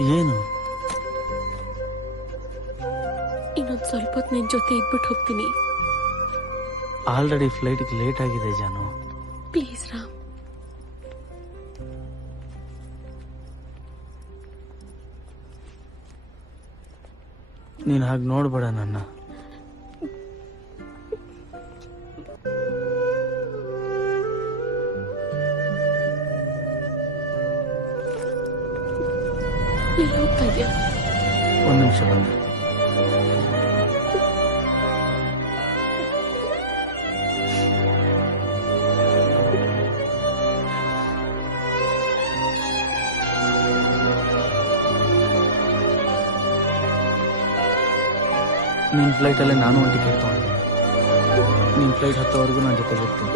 ಏನು? ಇನ್ನೊಂದು ಸ್ವಲ್ಪ ಹೊತ್ತು ನಿನ್ ಜೊತೆ ಇದ್ಬಿಟ್ಟು ಹೋಗ್ತೀನಿ. ಆಲ್ರೆಡಿ ಫ್ಲೈಟ್ಗೆ ಲೇಟ್ ಆಗಿದೆ ಜಾನು. ಪ್ಲೀಸ್ ರಾಮ್. ನೀನು ಹಾಗೆ ನೋಡ್ಬೇಡ ನನ್ನ. ಎಲ್ಲಿ ಹೋಗ್ತಾ ಇದೆಯಾ? ಒಂದು ನಿಮಿಷ ಬಂದೆ. ನಿನ್ನ ಫ್ಲೈಟಲ್ಲೇ ನಾನು ಒಂದು ಟಿಕೆಟ್ ತೊಗೊಂಡಿದ್ದೀನಿ. ನಿನ್ನ ಫ್ಲೈಟ್ ಹತ್ತೋವರೆಗೂ ನನ್ನ ಜೊತೆ ಇರ್ತೀನಿ.